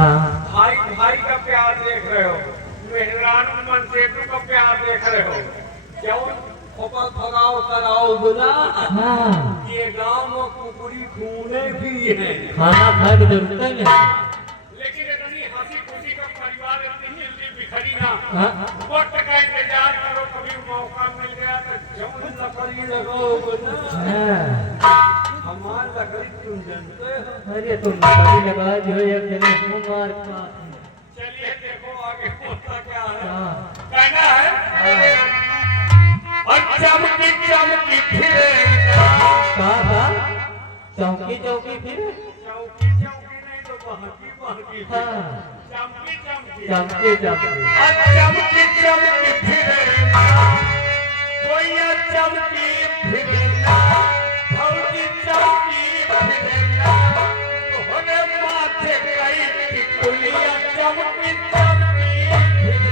भाई भाई का प्यार देख रहे हो, मेहरान मन सेतु का प्यार देख रहे हो। क्यों खोपा भगाओ कराओ बुला। ये गांव में कुकुरी खूने भी है, खाना खा के जरूरत है लेकिन इतनी हंसी खुशी का परिवार इतनी जल्दी बिखरी ना। वक्त का इंतजार करो, कभी मौका मिल गया तो जौन लकड़ी लगाओ बुला। हमार लकड़ी तुम जानते हो। अरे तुम लकड़ी लगा जो एक जने कुमार का। चलिए देखो आगे होता क्या है। कहना है चमकी चमकी फिरे का चौकी चौकी फिर चौकी चौकी नहीं तो बहकी बहकी चमकी चमकी चमकी चमकी चमकी चमकी फिरे कोई चमकी फिरे चमकी चमकी फिरे होने माथे कई टिकुलिया चमकी चमकी फिरे।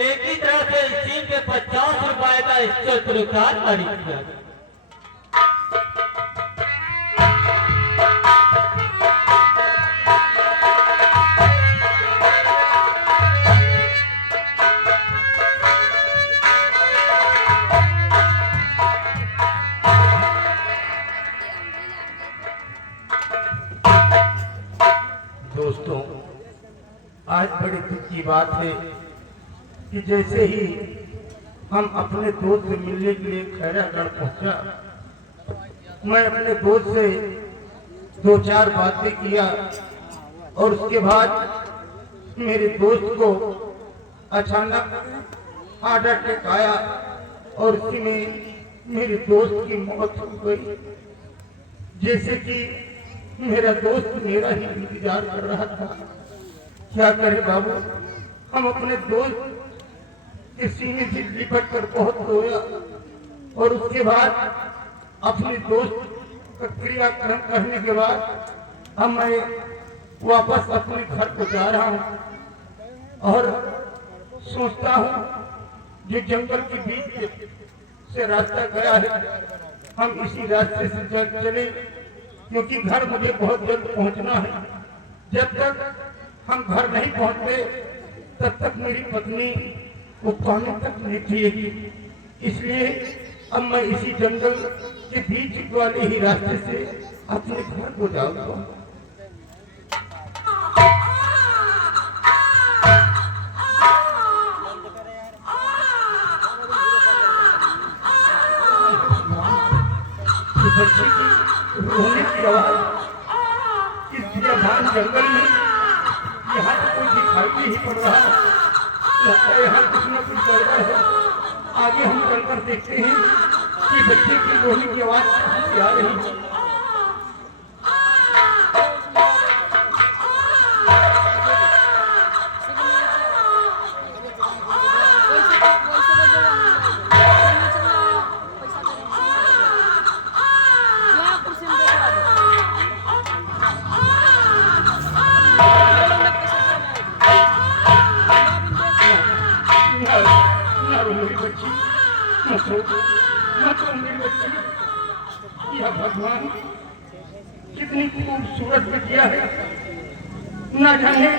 एक ही तरह से चीन के 50 रुपए का स्टोर कार्ड खरीद किया। दोस्तों, आज बड़ी दुख की बात है कि जैसे ही हम अपने दोस्त से मिलने के लिए खैरागढ़ पहुंचा, मैं अपने दोस्त से 2-4 बातें किया और उसके बाद मेरे दोस्त को अचानक हार्ट अटैक आया और उसी में मेरे दोस्त की मौत हो गई। जैसे कि मेरा दोस्त मेरा ही इंतजार कर रहा था। क्या करे बाबू, हम अपने दोस्त के सीने से लिपट कर बहुत रोया और उसके बाद अपने दोस्त का क्रियाक्रम करने के बाद अब मैं वापस अपने घर को जा रहा हूँ और सोचता हूँ जो जंगल के बीच से रास्ता गया है हम इसी रास्ते से चले, क्योंकि घर मुझे बहुत जल्द पहुँचना है। जब तक हम घर नहीं पहुँचते तब तक मेरी पत्नी वो पानी तक नहीं पिएगी। इसलिए अब मैं इसी जंगल के बीच वाले ही रास्ते से अपने घर को जाऊंगा। बच्ची की रोने की आवाज इस बियाबान जंगल में यहाँ तो कोई दिखाई नहीं पड़ रहा। लगता है यहाँ कुछ न कुछ गड़बड़ है। आगे हम चलकर देखते हैं कि बच्चे की रोने की आवाज कहाँ से आ रही है। भगवान कितनी खूबसूरत बिटिया है। न जाने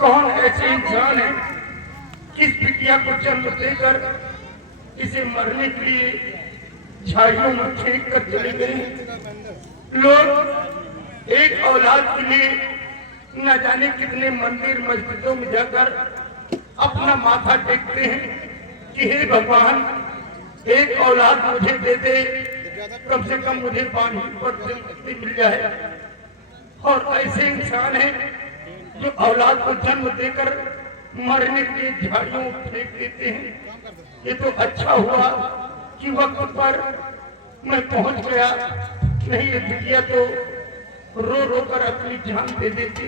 कौन ऐसे इंसान है किस बिटिया को जन्म देकर इसे मरने के लिए झाड़ियों में फेंक कर चले गए। लोग एक औलाद के लिए न जाने कितने मंदिर मस्जिदों में जाकर अपना माथा टेकते हैं कि हे भगवान एक औलाद मुझे दे दे, कम से कम मुझे पानी पर मिल जाए। और ऐसे इंसान हैं जो औलाद को जन्म देकर मरने के लिए झाड़ियों फेंक देते हैं। ये तो अच्छा हुआ कि वक्त पर मैं पहुंच गया, नहीं ये बिटिया तो रो रो कर अपनी जान दे देती।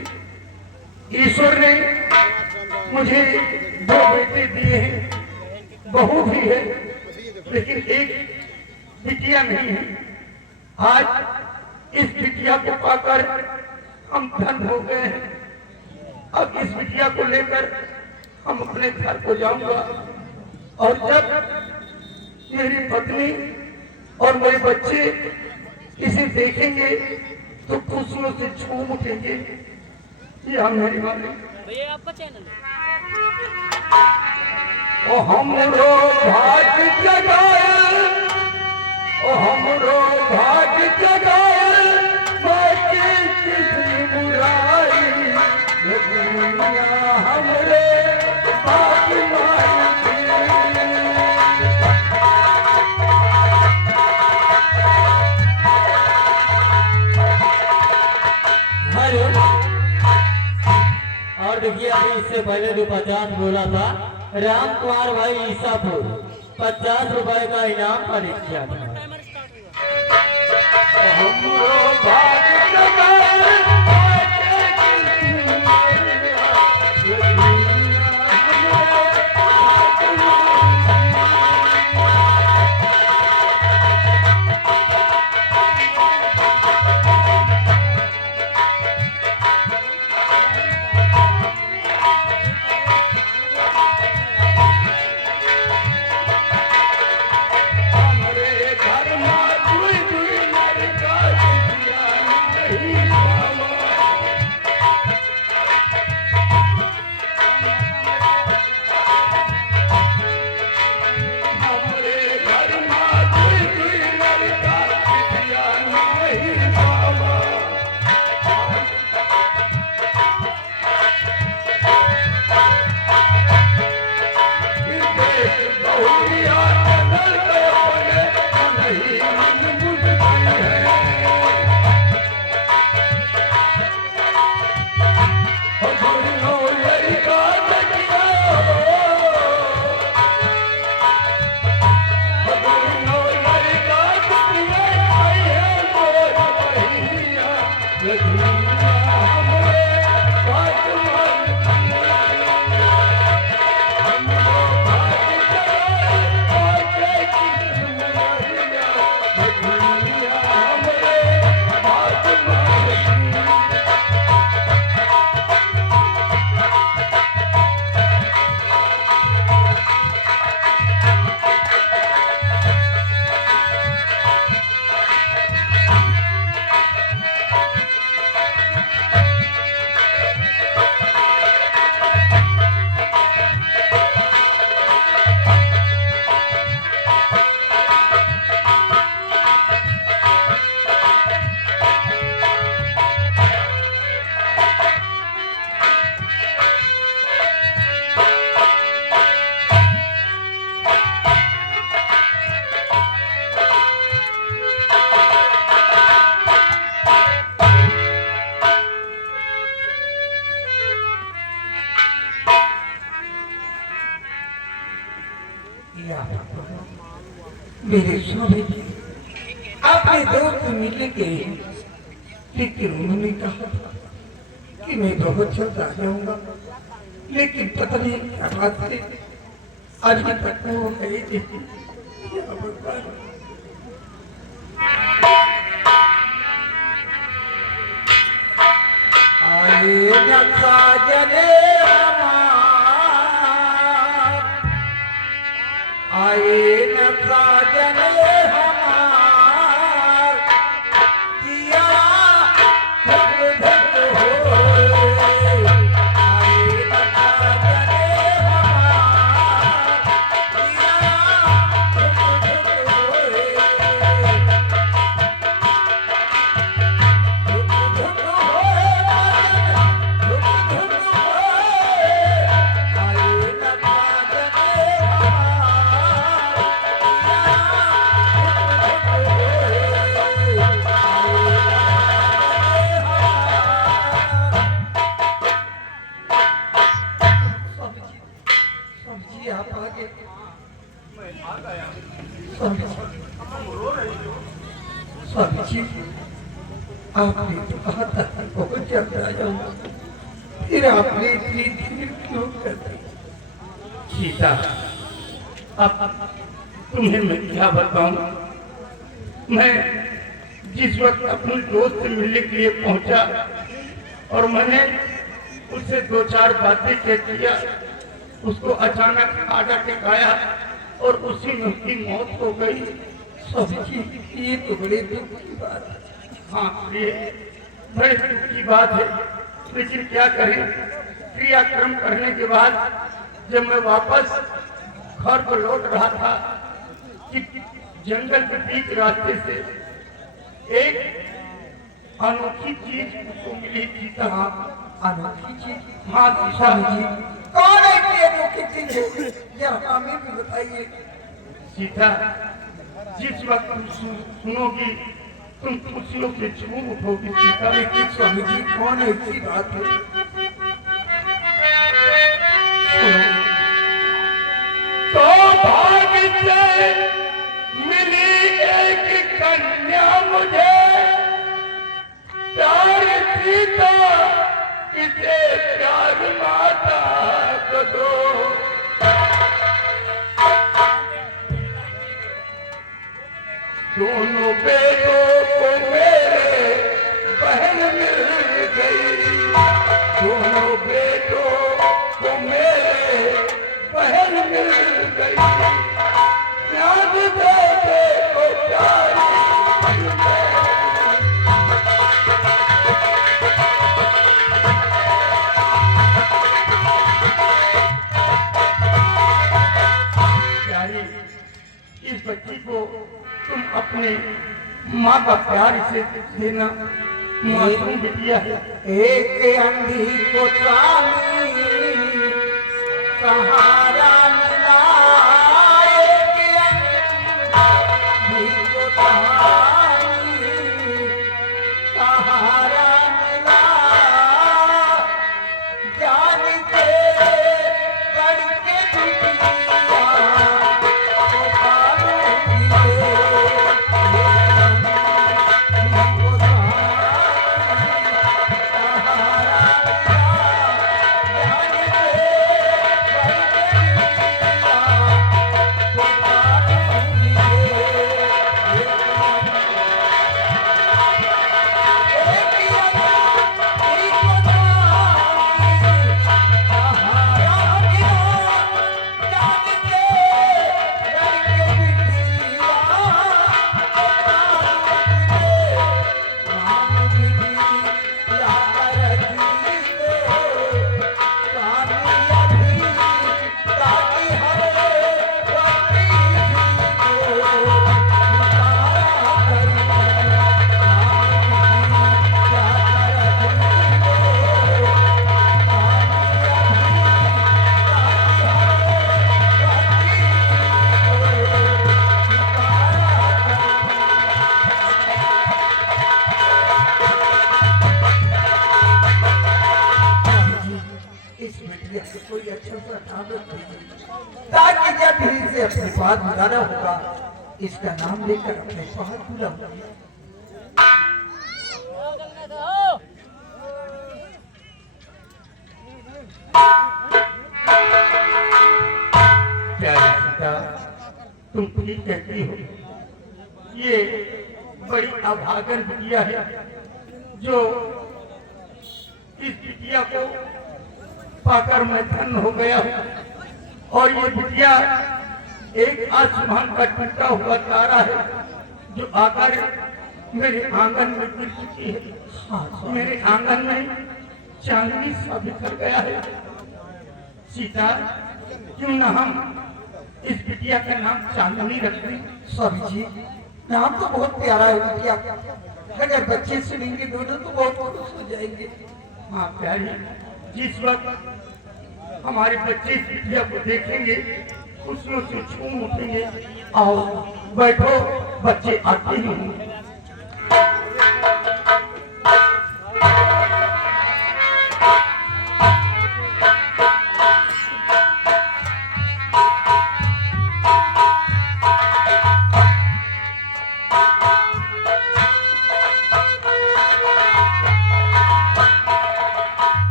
ईश्वर ने मुझे दो बेटे दिए हैं, बहू भी है, लेकिन एक बिटिया नहीं है। आज इस बिटिया को पाकर हम धन हो गए हैं। अब इस बिटिया को लेकर हम अपने घर को जाऊंगा, और जब मेरी पत्नी और मेरे बच्चे इसे देखेंगे तो खुशियों से झूम उठेंगे। ये हम मेरी वाले भैया आपका चैनल है। ओ हमरो भाग्य जगाए, ओ हमरो भाग्य जगाए, बाकी किसी बुराई ये दुनिया हमरे भाग्य मारी। हेलो। और देखिए अभी इससे पहले जो 50 बोला था राम कुमार भाई ईसापुर 50 रुपए का इनाम खरीद किया था। टाइमर स्टार्ट हुआ। हमरो भाग्य जगाए, बाकी किसी बुराई ये दुनिया हमरे भाग्य हमरे घर में दुई दुई लड़का बिटिया नहीं पावा। हमरे घर में दुई दुई लड़का बिटिया नहीं पावा। बहुरिया लड़के अपने नहीं मन मुझ है। और दोनों लड़का बचिया, और दोनों लड़का बचिया, है मोर बहिया ये दुनिया हमरे भाग्य मारी। हमरो भाग्य जगाए, बाकी किसी बुराइया ये दुनिया हमरे भाग्य मारी। मेरे स्वामी जी अपने दोस्त मिलने के लेकिन उन्होंने कहा कि मैं बहुत जल्द आ जाऊंगा, लेकिन पता नहीं क्या बात है अभी तक वो है नहीं। क्या भगवान। आए न साजने हमार, आए न साजने हमार, किया धक धक होए। आए न साजने हमार, किया धक धक होए। स्वामी जी आपने तो कहा था कि बहुत जल्द आ जाऊंगा, फिर आपने इतनी देर क्यों कर दी? सीता, अब तुम्हें मैं क्या बताऊं? मैं जिस वक्त अपने दोस्त से मिलने के लिए पहुंचा और मैंने उससे दो चार बातें किया, उसको अचानक आधा टिकाया और उसी में उसकी मौत हो गई। सब्जी, ये तो बड़े दुख की बात है। हाँ, ये बड़े दुख की बात है, लेकिन क्या करें? क्रियाक्रम करने के बाद जब मैं वापस घर को लौट रहा था कि जंगल के बीच रास्ते से एक अनोखी चीज को मिली। सीता, अनोखी चीज? हाँ सीता जी। कौन है कि अनोखी चीज? यह हमें भी बताइए। सीता, जिस वक्त तुम सुनोगी तुम खुशियों से झूम उठोगी। सीता, लेकिन स्वामी जी कौन ऐसी बात है? सुनो। तो भाग्य से मिली एक कन्या मुझे, प्यार सीता इसे प्यार माता को दो। दोनों बेटों को मेरे बहन मिल गई, दोनों बेटों को मेरे बहन मिल गई। याद बेटे को प्यारी प्यारी, इस बच्ची को तुम अपने माँ का प्यार इसे देना। मासूम बिटिया है। एक अंधी को स्वामी सहारा मिला, एक अंधी को स्वामी सहारा मिला, जान के बढ़ के बिटिया को पालूंगी। ताकि जब भी इसे अपने पास बुलाना होगा इसका नाम लेकर अपने पास बुलाऊंगा। प्यारी सीता, तुम ठीक कहती हो। ये बड़ी अभागन बिटिया है जो इस बिटिया को पाकर मैं धन्य हो गया हूँ। और ये बिटिया एक आसमान का टूटा हुआ तारा है जो आकर मेरे आंगन में गिर चुकी है। मेरे आंगन में चांदनी सा बिखर गया है। सीता, क्यों न हम इस बिटिया का नाम चांदनी रख दें? स्वामी जी, नाम तो बहुत प्यारा है बिटिया का। अगर बच्चे सुनेंगे दोनों तो बहुत खुश हो जाएंगे। हाँ प्यारी, जिस वक्त हमारे बच्चे इस बिटिया को देखेंगे खुशियों से झूम उठेंगे। आओ बैठो, बच्चे आते ही होंगे।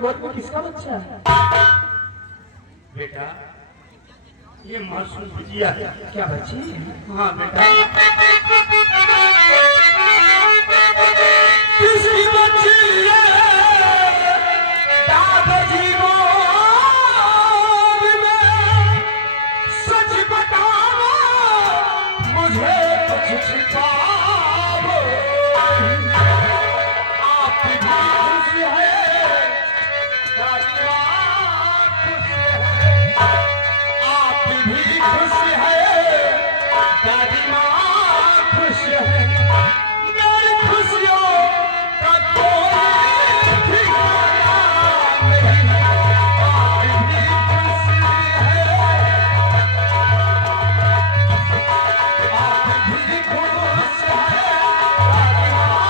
गोद में किसका बच्चा है? बेटा ये मासूम बिटिया है। क्या बच्ची? हाँ बेटा। किसी बच्ची है दादाजी गोद में, सच बताओ मुझे कुछ छिपाओ। आप भी खुश है दादी माँ खुश है, आप भी खुश है दादी माँ खुश है, मेरी खुशियों का कोई ठिकाना नहीं। आप भी खुश है, आप भी खुश है दादी माँ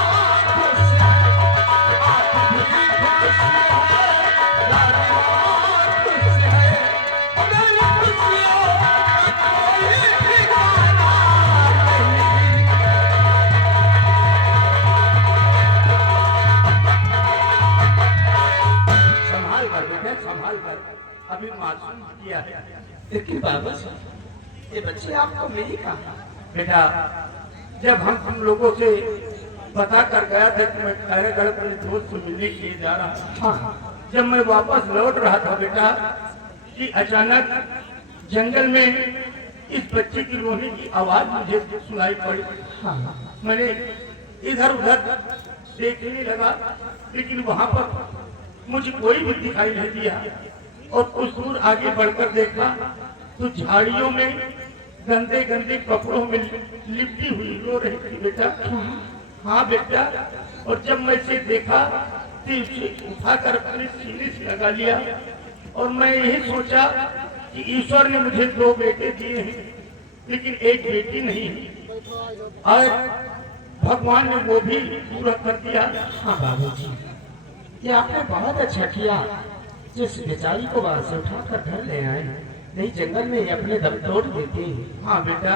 खुश है, आप भी खुश है दादी माँ खुश है, मेरी खुशियों का कोई ठिकाना नहीं। संभाल कर बेटा, संभाल कर, अभी मासूम बिटिया है। लेकिन बाबा जी, ये बच्ची आपको मिली कहाँ? बेटा जब हम तुम लोगों से बता कर गया था कि मैं खैरागढ़ अपने दोस्त से मिलने के लिए जा रहा हूँ, हाँ जब मैं वापस लौट रहा था बेटा कि अचानक जंगल में इस बच्चे की रोने की आवाज मुझे सुनाई पड़ी। हाँ मैंने इधर उधर देखने लगा, लेकिन वहां पर मुझे कोई भी दिखाई नहीं दिया। और कुछ दूर आगे बढ़कर देखा तो झाड़ियों में गंदे गंदे कपड़ों में लिपटी हुई रो रही थी बेटा। हाँ बेटा, और जब मैं इसे देखा तो उसे उठाकर अपने सीने से लगा लिया और मैं यही सोचा कि ईश्वर ने मुझे 2 बेटे दिए हैं लेकिन एक बेटी नहीं है, और भगवान ने वो भी पूरा कर दिया। हाँ बाबू जी, ये आपने बहुत अच्छा किया जिस बेचारी को वहां से उठाकर घर ले आए, नहीं जंगल में ये अपने दम तोड़ देते। हाँ बेटा,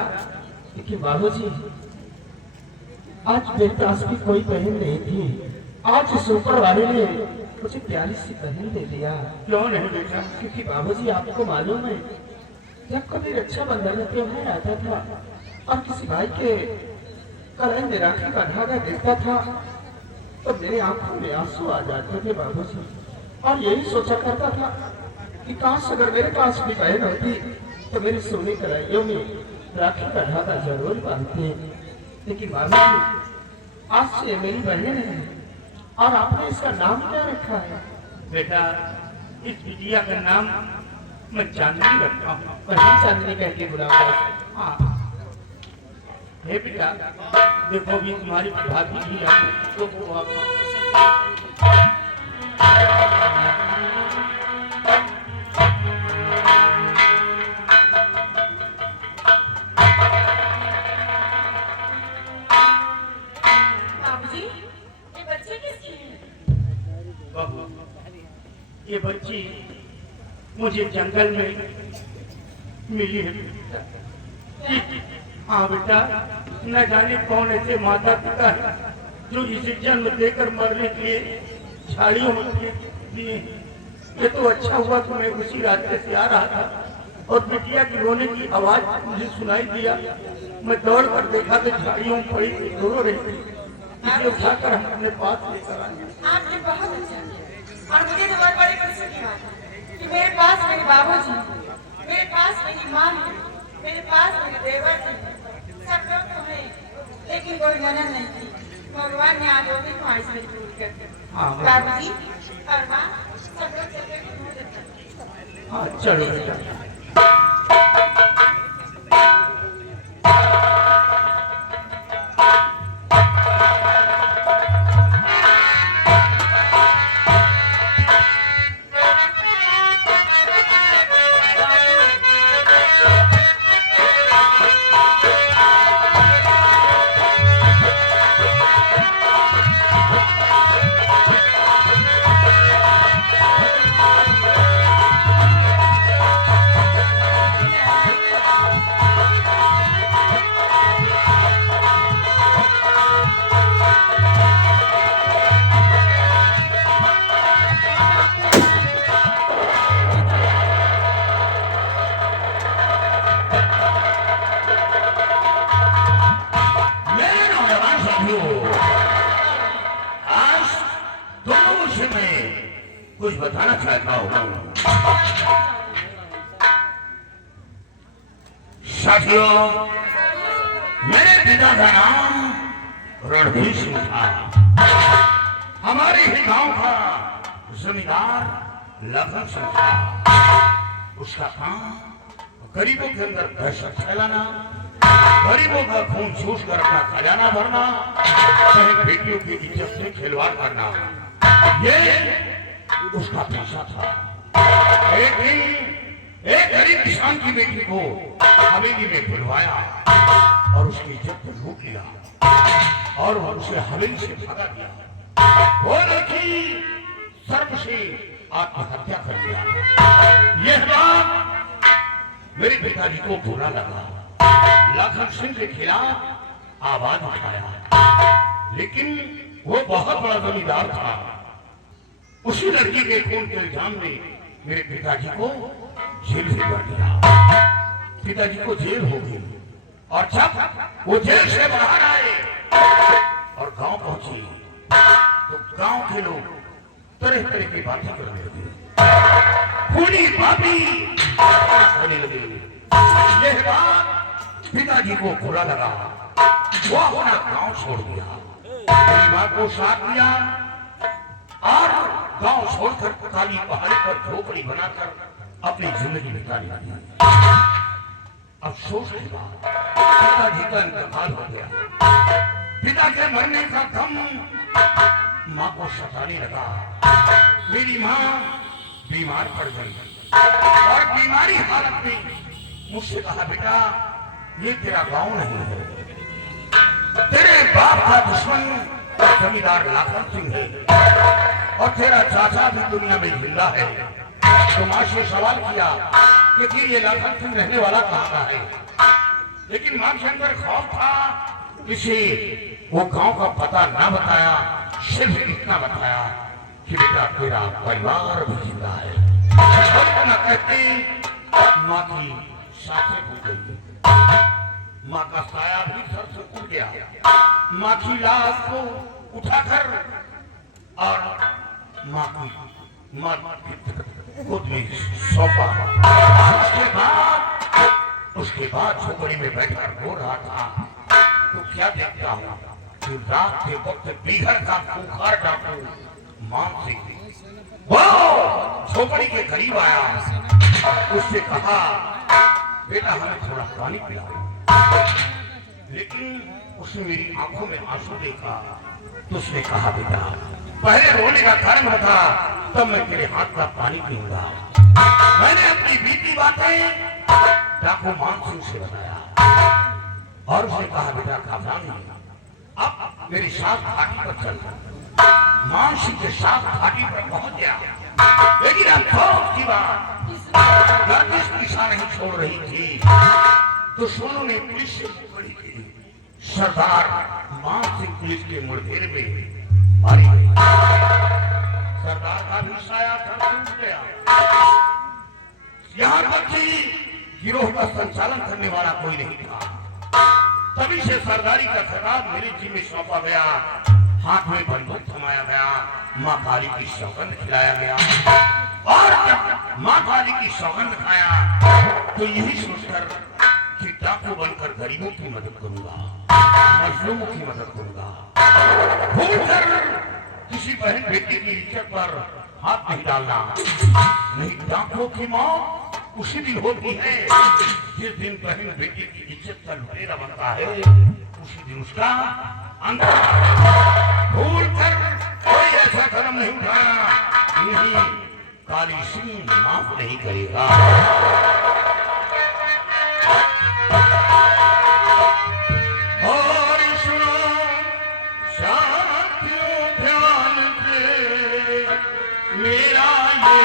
लेकिन बाबू जी, आज मेरे पास भी कोई बहन नहीं थी, आज इस ऊपर वाले ने मुझे प्यारी सी बहन दे दिया। क्यों नहीं बेटा? क्योंकि बाबू जी आपको मालूम है, जब कभी रक्षाबंधन का त्योहार आता था और किसी भाई के कलाई में राखी का धागा दिखता था तो मेरी आंखों में आंसू आ जाते थे बाबू जी, और यही सोचा करता था कि काश अगर मेरे पास भी बहन होती तो मेरी सोने कलाइयों में राखी का धागा जरूर बांधते। लेकिन बाबू जी, आज से मेरी बहन है और आपने इसका नाम क्या रखा है? बेटा इस बिटिया का नाम मैं चांदनी रखता हूँ। वही चांदनी कह के बुलाऊंगा। हाँ हे बेटा, देखो भी तुम्हारी भाभी भी है तो वो बाबूजी, ये बच्चे किसकी हैं? बहू, ये बच्ची मुझे जंगल में मिली है। हाँ बेटा, न जाने कौन ऐसे माता पिता है जो इसे जन्म देकर मरने के लिए झाड़ियों में फेंक दिए। ये तो अच्छा हुआ कि मैं उसी रास्ते से आ रहा था और बिटिया की रोने की आवाज मुझे सुनाई दिया। मैं दौड़ कर देखा तो झाड़ियों में पड़ी थी, रो रही थी। इसे उठाकर हम अपने पास लेकर आए। आपने बहुत अच्छा किया और मुझे तो बहुत बड़ी खुशी की बात है कि मेरे पास मेरे बाबूजी, मेरे पास मेरी माँ है, मेरे पास मेरे देवर जी, सब लोग तो हैं, लेकिन कोई जन्म नहीं थी। भगवान ने आज वो भी ख्वाहिश मेरी पूरी कर दी। हाँ बाबूजी और माँ सब लोग चल के घूम लेते हैं। हाँ चलो बेटा। कुछ बताना चाहता हूँ। साथियों, मेरे पिता का नाम रणधीर सिंह था। हमारे ही गांव का जमींदार लखन सिंह था। उसका काम गरीबों के अंदर दहशत फैलाना, गरीबों का खून चूस कर अपना खजाना भरना, बहन बेटियों की इज्जत से खिलवाड़ करना, ये उसका पेशा था। एक दिन एक गरीब किसान की बेटी को हवेली में बुलवाया और उसकी इज्जत को लूट लिया और उसे हवेली से भगा दिया। वो लड़की सर्प से आत्महत्या कर दिया। यह बात मेरे पिताजी को बुरा लगा। लखन सिंह के खिलाफ आवाज उठाया, लेकिन वो बहुत बड़ा जमींदार था। उसी लड़की के खून के इल्जाम में मेरे पिताजी को जेल से कर दिया। पिताजी को जेल हो गई और जब वो जेल से बाहर आए और गांव पहुंचे तो गांव के लोग तरह तरह की बातें करने लगे, खूनी पापी करने लगे। यह बात पिताजी को बुरा लगा। वो अपना गांव छोड़ दिया, मेरी मां को साथ दिया और गांव छोड़कर काली पहाड़ी पर झोपड़ी बनाकर अपनी जिंदगी बिताने लगी। अफसोस के बाद पिताजी का इंतकाल हो गया। पिता के मरने का गम मां को सताने लगा। मेरी मां बीमार पड़ गई और बीमारी हालत में मुझसे कहा, बेटा ये तेरा गांव नहीं है, तेरे बाप का दुश्मन जमींदार लखन सिंह है और तेरा चाचा भी दुनिया में जिंदा है। तो मां से सवाल किया कि फिर ये लखन सिंह रहने वाला कहाँ का है, लेकिन मां के अंदर खौफ था। किसी वो गांव का पता ना बताया, सिर्फ इतना बताया कि बेटा तेरा परिवार भी जिंदा है। न कहते मां की सांसें फूट गई, मां का साया भी सर से उड़ गया। मां की लाश को उठाकर और मां खुद में सौंपा। उसके बाद झोपड़ी में बैठकर रो रहा था तो क्या देखता हूँ कि रात के वक्त बीघर का खूंखार डाकू मान सिंह वो झोपड़ी के करीब आया। उससे कहा, बेटा हमें थोड़ा पानी पिलाओ। लेकिन उसने मेरी आंखों में आंसू देखा तो उसने कहा, बेटा पहले रोने का कारण बता, तब मैं तेरे हाथ का पानी पीऊंगा। मैंने अपनी बीती बातें डाकू मान सिंह से बताया और उसने कहा, बेटा घबरा नहीं, अब मेरी साथ घाटी पर चल। मान सिंह के साथ घाटी पर पहुंच गया, लेकिन अब बहुत की बात गर्दिश दिशा नहीं छोड़ रही थी। दुश्मनों ने पुलिस से मुखबिरी की। सरदार मान सिंह पुलिस के मुठभेड़ में मारी गई। सरदार का भी साया टूट गया। यहाँ तक कि गिरोह का संचालन करने वाला कोई नहीं था। तभी से सरदारी का खिताब मेरे जी में सौंपा गया, हाथ में बंदूक थमाया गया, माँ काली की सौगंध खिलाया गया। और जब माँ काली की सौगंध खाया तो यही सोचकर कि डाकू बनकर गरीबों की मदद करूंगा, मजलूमों की मदद करूंगा। भूलकर किसी बहन बेटी की इज्जत पर हाथ नहीं डालना। नहीं, डाकुओं की मौत उसी दिन होती है जिस दिन बहन बेटी की इज्जत का लुटेरा बनता है, उसी दिन उसका अंत। भूल कर कोई ऐसा कदम नहीं उठाया, नहीं काली सिंह माफ नहीं करेगा। और सुनो साथियों ध्यान से मेरा ये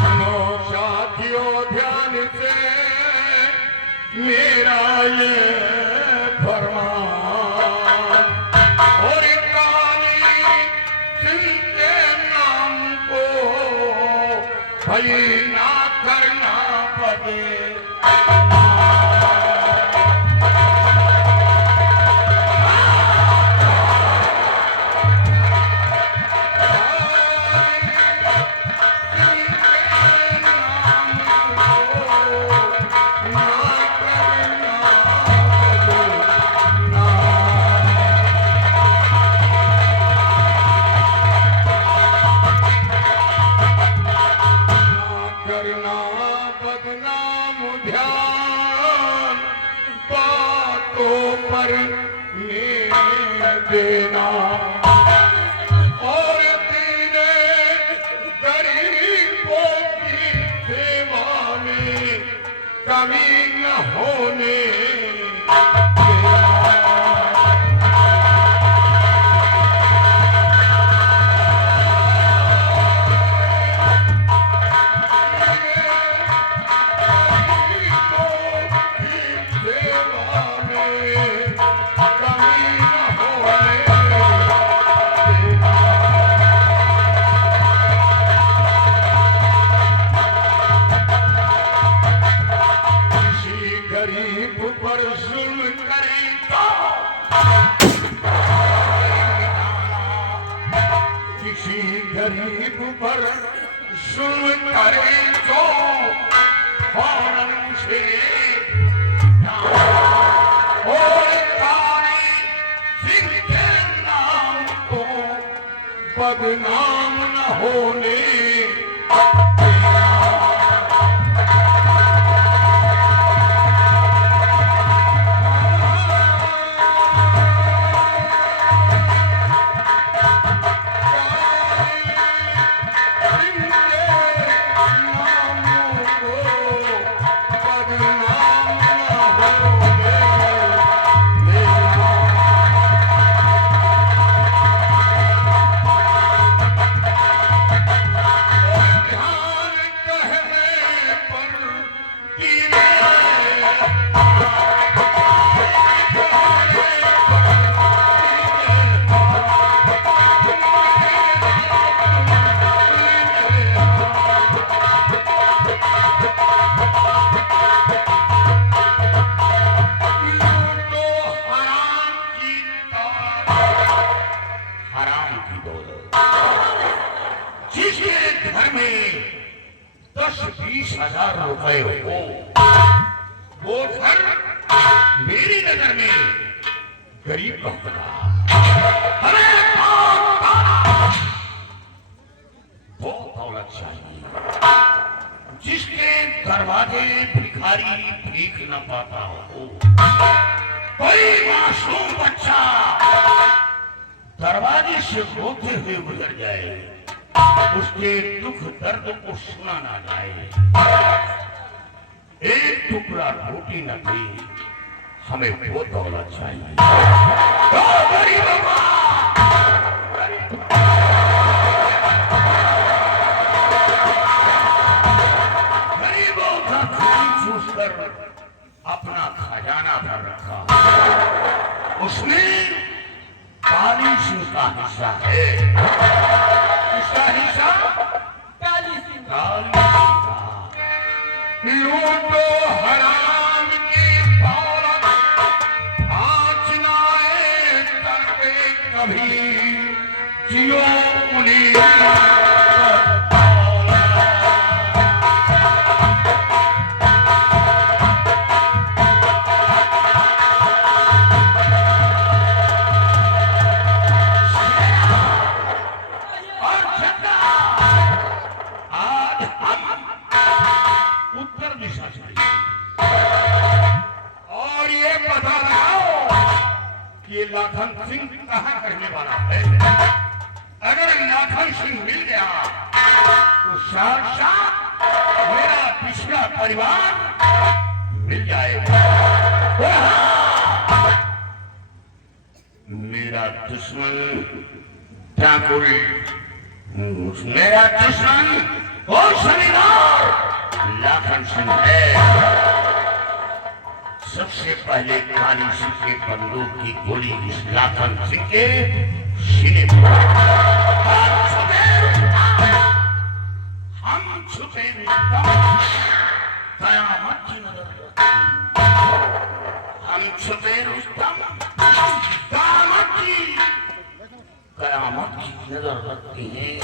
सुनो भई ना करना पड़े। देना और तेरे गरीबों की सेवा में कमी न होने गरीब पर जुल्म करे तो फौरन उसे और काली सिंह के नाम को बदनाम न होने रुपए हो वो घर मेरी नजर में गरीब का हमें वो दौलत चाहिए जिसके दरवाजे भिखारी भीख न पाता हो। कोई मासूम बच्चा दरवाजे से रोते हुए गुजर जाए उसके दुख दर्द को सुना ना जाए एक टुकड़ा रोटी न दे हमें वो दौलत चाहिए। गरीबों का खून चूस कर अपना खजाना भर रखा उसमें काली सिंह का हिस्सा है। इसका हिस्सा काली सिंह लूटो हराम की दौलत आचनाए करके कभी जियो उन्हीं लाखन सिंह कहाँ करने वाला है। अगर लाखन सिंह मिल गया तो साक्षात मेरा पिछला परिवार मिल जाएगा। मेरा दुश्मन ठाकुर मेरा दुश्मन और जमींदार लाखन सिंह है। सबसे पहले काली सिंह के बंदूक की गोली इस लाखन सिंह के सीने पर हम छुपे रुस्तम कयामत की नजर रखते हैं। हम छुपे रुस्तम कयामत की नजर रखते हैं।